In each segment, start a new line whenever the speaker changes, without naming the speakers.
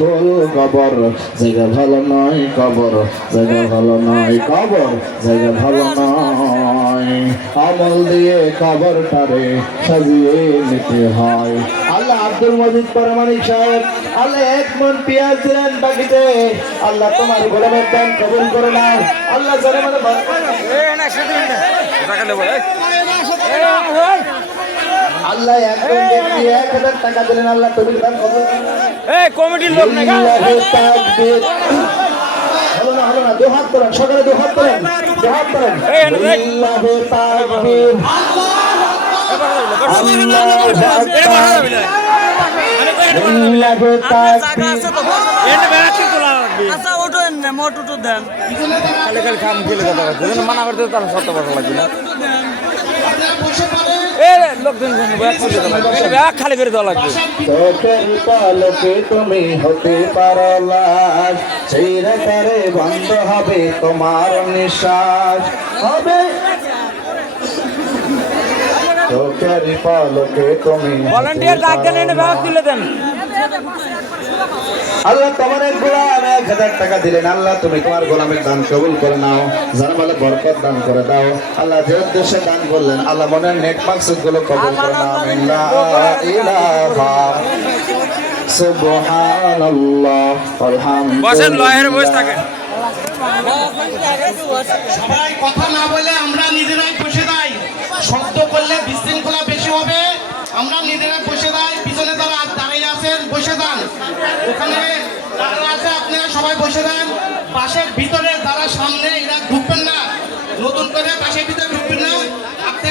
ভুল কবর নয় কবর দিয়ে কবরটারে সাজিয়ে হয় আল্লাহ আব্দুল মজিদ পরমানিক সাহেব আল্লাহ এক মন পেঁয়াজ দিলেন বাকিতে আল্লাহ তোমার গোলামের দান কবুল করে নাও আল্লাহ মানে আল্লাহ একজন ব্যক্তি এক হাজার টাকা দিলেন আল্লাহ দান
এই কমিটির লোক না।
হলো না, হলো না, সকালে তাকবীর।
আচ্ছা ওটো মোট দেন।
খালি খালি খাম খেলে কথা মানা করতে তার সত্য কথা লাগবে না খুলে করে দেওয়া লাগবে।
পলকে তুমি হতে পারো লাশ সেই রেখারে বন্ধ হবে তোমার নিঃশ্বাস। হবে। চোখের পলকে তুমি
ভলান্টিয়ার ডাক দেন এনে ব্যাগ তুলে দেন।
আল্লাহ তোমার এক গোলাম এক হাজার টাকা দিলেন। আল্লাহ তুমি তোমার গোলামের দান কবুল করে নাও। যার বলে বরকত দান করে দাও। আল্লাহ যে উদ্দেশ্যে দান করলেন আল্লাহ মনের নেক মাকসুদগুলো কবুল করে নাও। আমিন। লা ইলাহা সুবহানাল্লাহ।
বসেন লয়ের বসে থাকে।
সবাই কথা না বলে আমরা নিজেরাই বসে যাই। শব্দ করলে বিশৃঙ্খলা বেশি হবে। আমরা নিজেরাই বসে যাই পিছনে যান ওখানে যারা আছে, আপনারা সবাই বসে যান পাশের ভিতরে যারা সামনে, এরা ঢুকবেন না। নতুন করে পাশের ভিতরে ঢুকবেন না। আপনি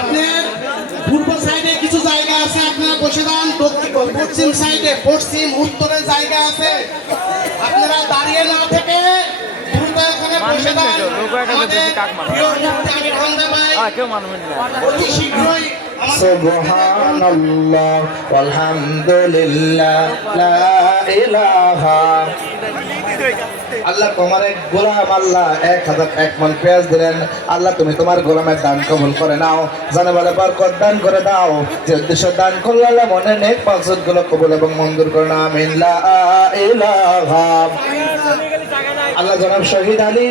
আপনার সাইডে কিছু জায়গা আছে, আপনারা বসে যান পশ্চিম সাইডে, পশ্চিম, উত্তরের জায়গা আছে। আপনারা দাঁড়িয়ে না থেকে দ্রুত এখানে বসে যান
লোক এখানে
আমাদের
বেশি কাক হ্যাঁ কেউ মানবেন না।
ইলাহা আল্লাহ তোমার এক গোলাম আল্লাহ এক হাজার এক মন পেঁয়াজ দিলেন। আল্লাহ তুমি তোমার গোলামের দান কবুল করে নাও। জানে বলে বরকত দান করে দাও। যে উদ্দেশ্য দান করলে আল্লাহ মনে নেক মাকসুদগুলো কবুল এবং মঞ্জুর করে নাও আমিন আল্লাহ জনাব শহীদ আলী।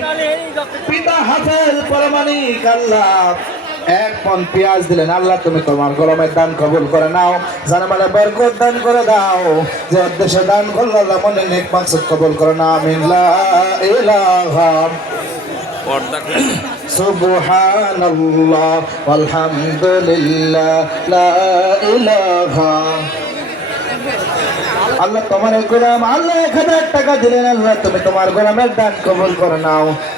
পিতা হাফেজ পরমানিক আল্লাহ। এক পন পেঁয়াজ দিলেন আল্লাহ তুমি তোমার গরমের দান কবুল করে নাও। জানা মানে বরকত দান করে দাও। যে উদ্দেশ্যে দান করল আল্লাহ মনে নেক মাকসুদ কবুল করে নাও আমিন। লা ইলাহা ইলাহা। আল্লাহ তোমার গোলাম আল্লাহ এক হাজার টাকা দিলেন আল্লাহ তুমি তোমার গোলামের দান কবুল করে নাও।